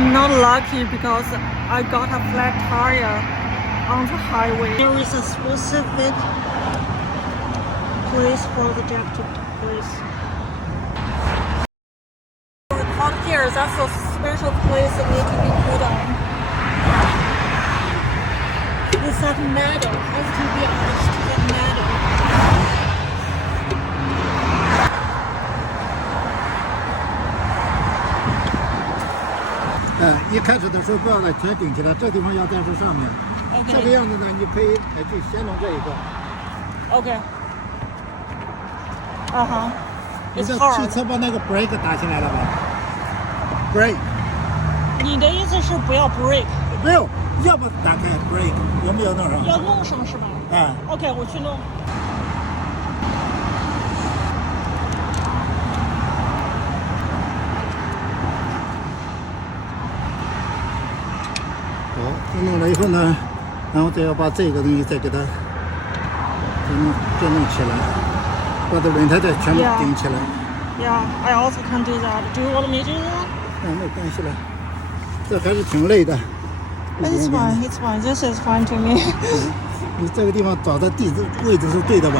I'm not lucky because I got a flat tire on the highway. There is a specific place for the jack to place. Out here, that's a special place that need to be put on. It's that metal, has to be honest, that metal. 一开始的时候不要把全顶起来，这地方要在这上面。Okay. 这个样子呢，你可以就先弄这一个。Okay. Uh-huh. 你 It's 这 hard. 汽车把那个 brake 打起来了吧 ？brake 你的意思是不要 break，没有，要不打开 brake 有没有弄上？要弄上是吧？哎， OK， 我去弄。好，这弄了以后呢，然后再要把这个东西再给它再弄起来，把这轮胎再全部顶起来。Yeah, I also can do that. Do you want me to do that? 没关系了，这还是挺累的。 It's fine. It's fine. This is fine to me. 你这个地方找的位置是对的吧？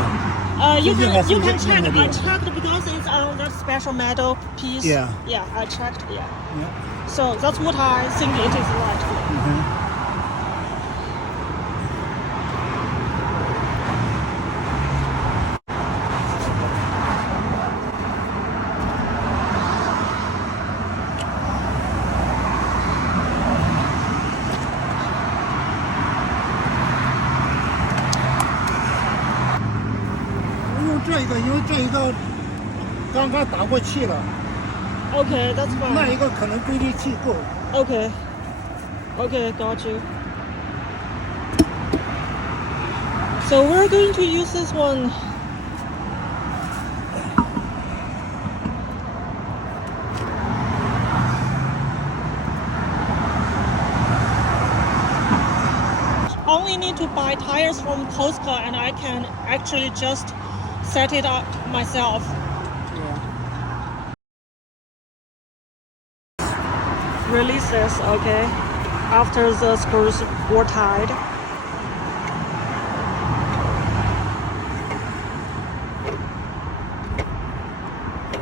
You can check. 应该 I 是 checked because it's on that special metal piece. Yeah. Yeah, I checked. Yeah. So that's what I think it is right. 用这个，因为这一个刚刚打过气了， Okay, that's 那 fine. 一个可能追力气够。 Okay. Okay, got you. So we're going to use this one. Only need to buy tires from Costco and I can actually just set it up myself. Release this, okay, after the screws were tied.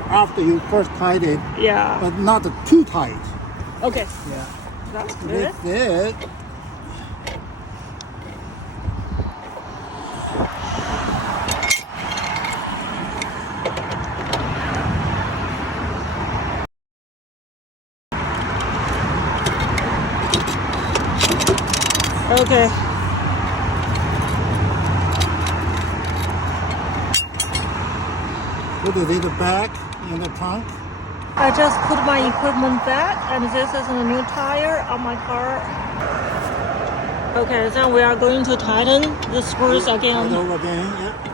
After you first tied it, Yeah. but not too tight. Okay, Yeah. that's good. That's it. Okay. Put it in the back in the trunk. I just put my equipment back and this is a new tire on my car. Okay, then we are going to tighten the screws Start again. over again. Yeah.